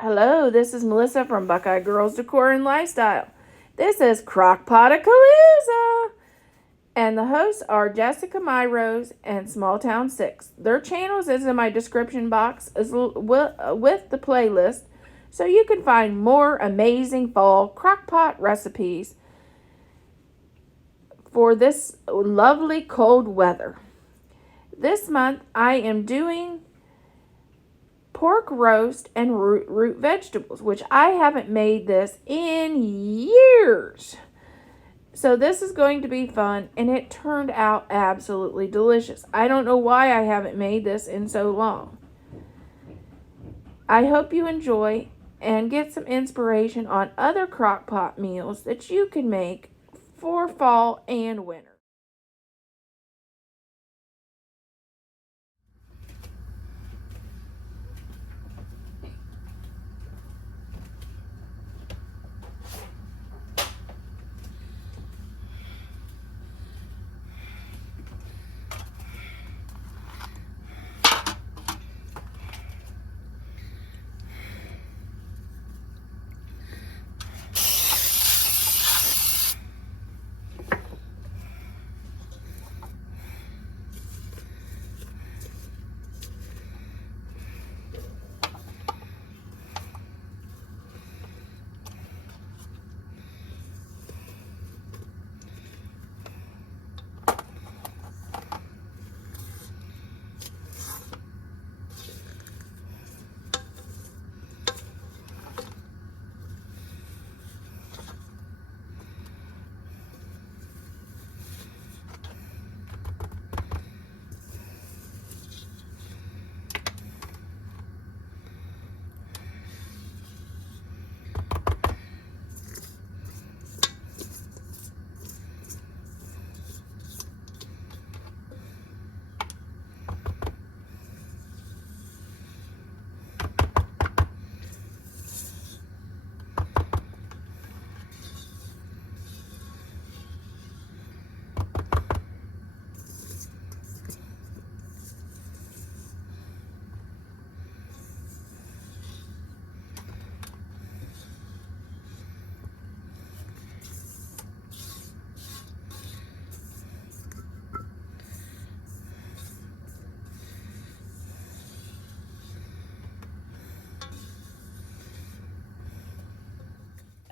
Hello, this is Melissa from Buckeye Girls Decor and Lifestyle. This is CROCKPOT PALOOZA. And the hosts are Jessica Rose and Small Town 6. Their channels is in my description box with the playlist, so you can find more amazing fall crockpot recipes for this lovely cold weather. This month I am doing pork roast and root vegetables, which I haven't made this in years. So this is going to be fun, and it turned out absolutely delicious. I don't know why I haven't made this in so long. I hope you enjoy and get some inspiration on other crockpot meals that you can make for fall and winter.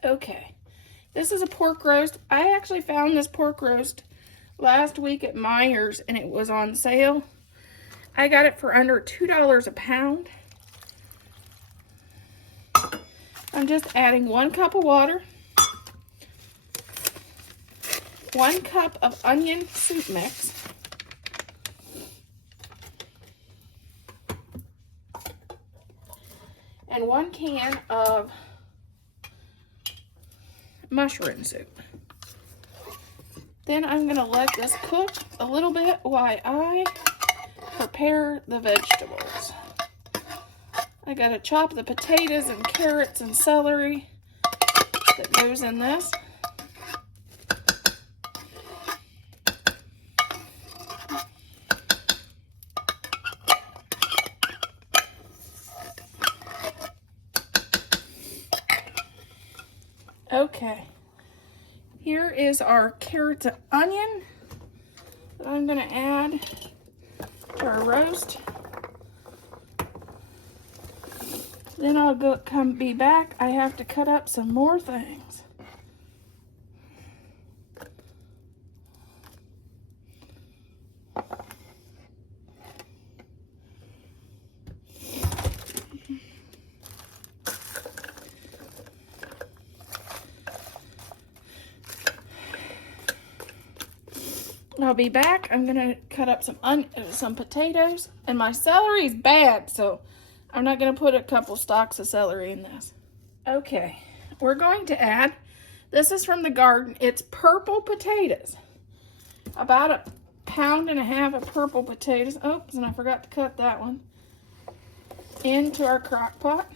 Okay, this is a pork roast. I actually found this pork roast last week at Meijer's and it was on sale. I got it for under $2 a pound. I'm just adding 1 cup of water, 1 cup of onion soup mix, and 1 can of mushroom soup. Then I'm going to let this cook a little bit while I prepare the vegetables. I got to chop the potatoes and carrots and celery that goes in this. Okay, here is our carrots and onion that I'm going to add to our roast. Then I'll be back. I have to cut up some more things. I'll be back. I'm gonna cut up some potatoes, and my celery is bad, so I'm not gonna put a couple stalks of celery in this. Okay, we're going to add, this is from the garden, it's purple potatoes. About 1.5 pounds of purple potatoes. Oops, and I forgot to cut that one. Into our crock pot.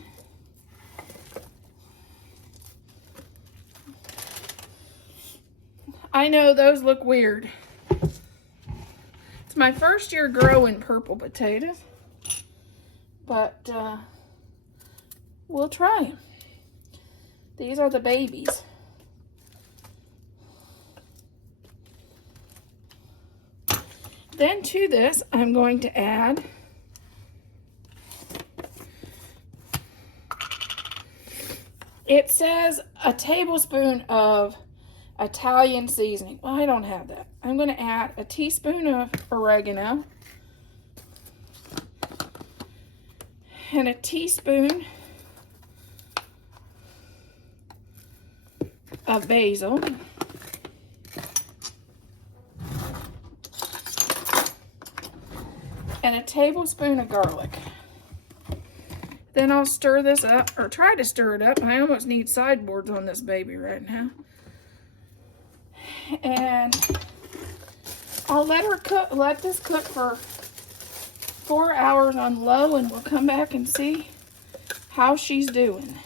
I know those look weird. It's my first year growing purple potatoes, but we'll try them. These are the babies. Then to this, I'm going to add it says a tablespoon of Italian seasoning. Well, I don't have that. I'm going to add a teaspoon of oregano and a teaspoon of basil and a tablespoon of garlic. Then I'll stir this up, or try to stir it up. I almost need sideboards on this baby right now. And I'll let this cook for 4 hours on low, and we'll come back and see how she's doing.